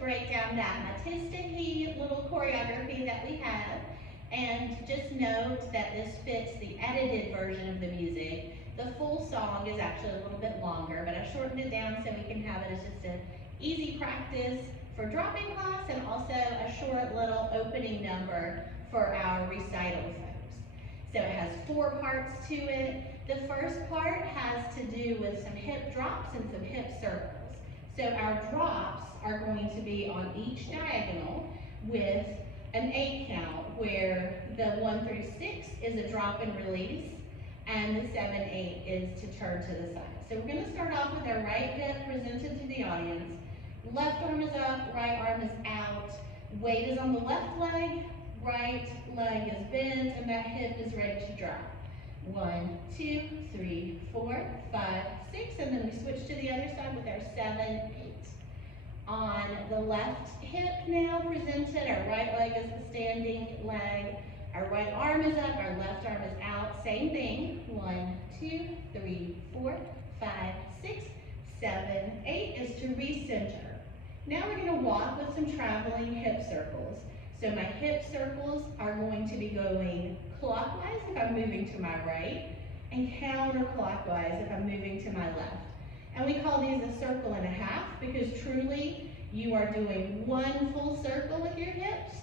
break down that Tistihi little choreography that we have. And just note that this fits the edited version of the music. The full song is actually a little bit longer, but I shortened it down so we can have it as just an easy practice for dropping class and also a short little opening number for our recital folks. So it has 4 parts to it. The first part has to do with some hip drops and some hip circles. So our drops are going to be on each diagonal with an 8 count where the 1 through 6 is a drop and release and the 7, 8 is to turn to the side. So we're going to start off with our right hip presented to the audience. Left arm is up, right arm is out. Weight is on the left leg, right leg is bent, and that hip is ready to drop. 1, 2, 3, 4, 5, 6, and then we switch to the other side with our 7, 8. On the left hip now presented, our right leg is the standing leg, our right arm is up, our left arm is out, same thing. 1, 2, 3, 4, 5, 6, 7, 8 is to recenter. Now we're going to walk with some traveling hip circles. So my hip circles are going to be going clockwise if I'm moving to my right, and counterclockwise if I'm moving to my left. And we call these a circle and a half because truly you are doing 1 full circle with your hips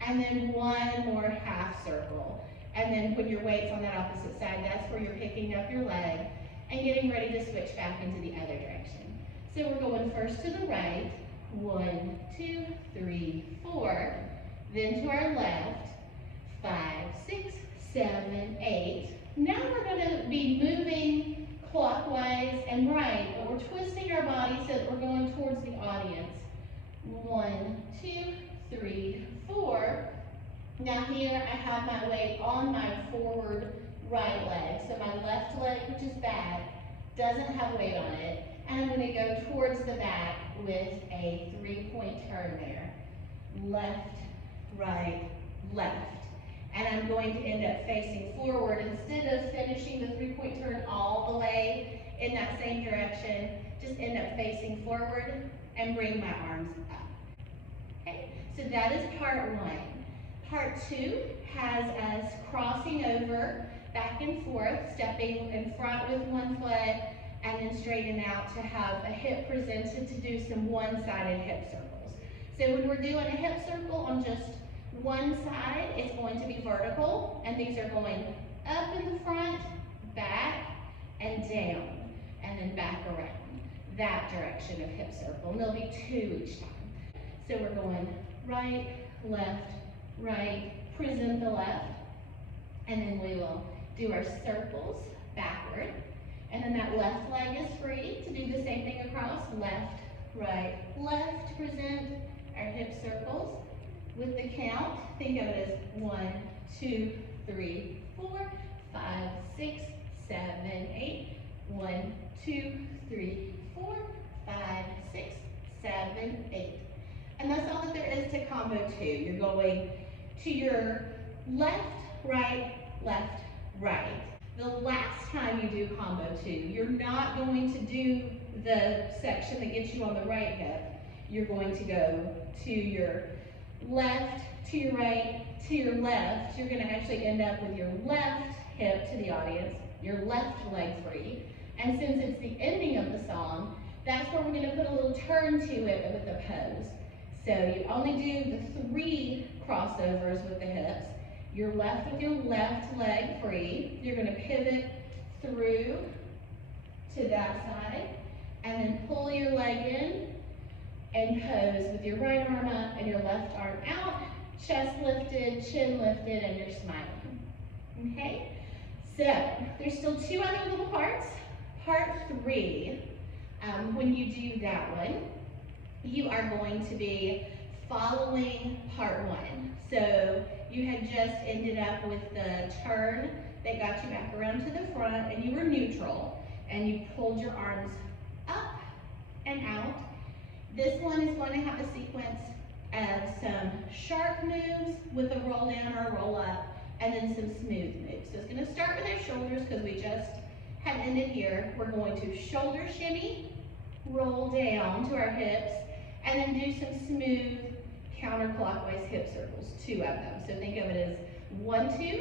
and then 1 more half circle. And then when your weight's on that opposite side, that's where you're picking up your leg and getting ready to switch back into the other direction. So we're going first to the right, 1, 2, 3, 4. Then to our left, 5, 6, 7, 8. Now we're going to be moving clockwise and right, but we're twisting our body so that we're going towards the audience. 1, 2, 3, 4. Now here I have my weight on my forward right leg. So my left leg, which is back, doesn't have weight on it. And I'm going to go towards the back with a 3-point turn there. Left, right, left. And I'm going to end up facing forward. Instead of finishing the 3-point turn all the way in that same direction, just end up facing forward and bring my arms up. Okay, so that is part 1. Part 2 has us crossing over back and forth, stepping in front with 1 foot, and then straighten out to have a hip presented to do some one-sided hip circles. So when we're doing a hip circle on just one side, it's going to be vertical, and these are going up in the front, back, and down, and then back around. That direction of hip circle, and there'll be 2 each time. So we're going right, right, present the left, and then we will do our circles backward. And then that left leg is free to do the same thing across. Left, right, left. Present our hip circles with the count. Think of it as 1, 2, 3, 4, 5, 6, 7, 8. 1, 2, 3, 4, 5, 6, 7, 8. And that's all that there is to combo 2. You're going to your left, right, right. The last time you do combo 2, you're not going to do the section that gets you on the right hip. You're going to go to your left, to your right, to your left. You're going to actually end up with your left hip to the audience, your left leg free. And since it's the ending of the song, that's where we're going to put a little turn to it with the pose. So you only do the 3 crossovers with the hips. You're left with your left leg free. You're going to pivot through to that side and then pull your leg in and pose with your right arm up and your left arm out, chest lifted, chin lifted, and you're smiling. Okay? So there's still 2 other little parts. Part 3, when you do that one, you are going to be following part 1. So you had just ended up with the turn that got you back around to the front and you were neutral and you pulled your arms up and out. This one is going to have a sequence of some sharp moves with a roll down or a roll up and then some smooth moves. So it's going to start with our shoulders because we just had ended here. We're going to shoulder shimmy, roll down to our hips, and then do some smooth counterclockwise hip circles, 2 of them. So think of it as 1, 2,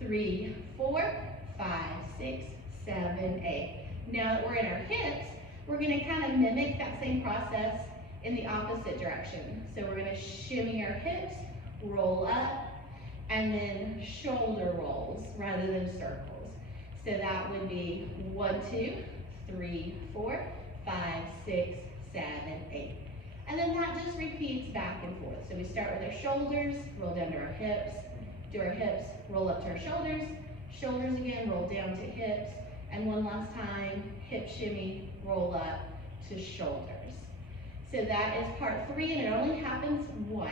3, 4, 5, 6, 7, 8. Now that we're in our hips, we're going to kind of mimic that same process in the opposite direction. So we're going to shimmy our hips, roll up, and then shoulder rolls rather than circles. So that would be 1, 2, 3, 4, 5, 6, 7, 8. And then that just repeats back and forth. So we start with our shoulders, roll down to our hips, do our hips, roll up to our shoulders, shoulders again, roll down to hips, and one last time, hip shimmy, roll up to shoulders. So that is part 3, and it only happens once.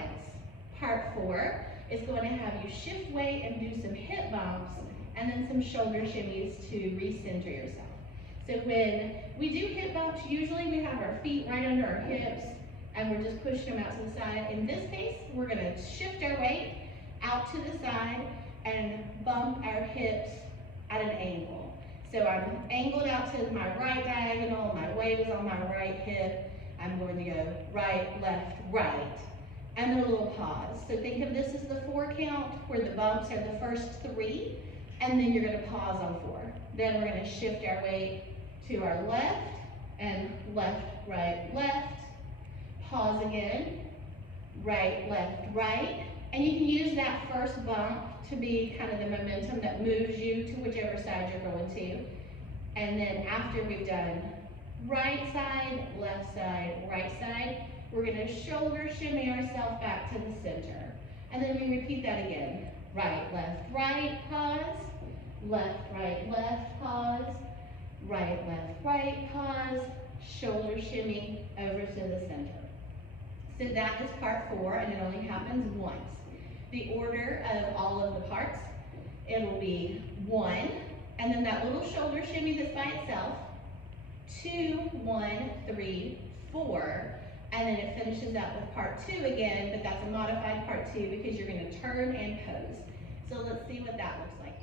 Part 4 is going to have you shift weight and do some hip bumps, and then some shoulder shimmies to recenter yourself. So when we do hip bumps, usually we have our feet right under our hips, and we're just pushing them out to the side. In this case, we're going to shift our weight out to the side and bump our hips at an angle. So I'm angled out to my right diagonal, my weight is on my right hip. I'm going to go right, left, right, and then a little pause. So think of this as the 4 count, where the bumps are the first 3, and then you're going to pause on 4. Then we're going to shift our weight to our left, and left, right, left. Pause again, right, left, right. And you can use that first bump to be kind of the momentum that moves you to whichever side you're going to. And then after we've done right side, right side, we're going to shoulder shimmy ourselves back to the center. And then we repeat that again. Right, right, pause. Left, left, pause. Right, right, pause. Shoulder shimmy over to the center. So that is part 4, and it only happens once. The order of all of the parts, it'll be 1, and then that little shoulder shimmy that's by itself, 2, 1, 3, 4, and then it finishes out with part 2 again, but that's a modified part 2 because you're going to turn and pose. So let's see what that looks like.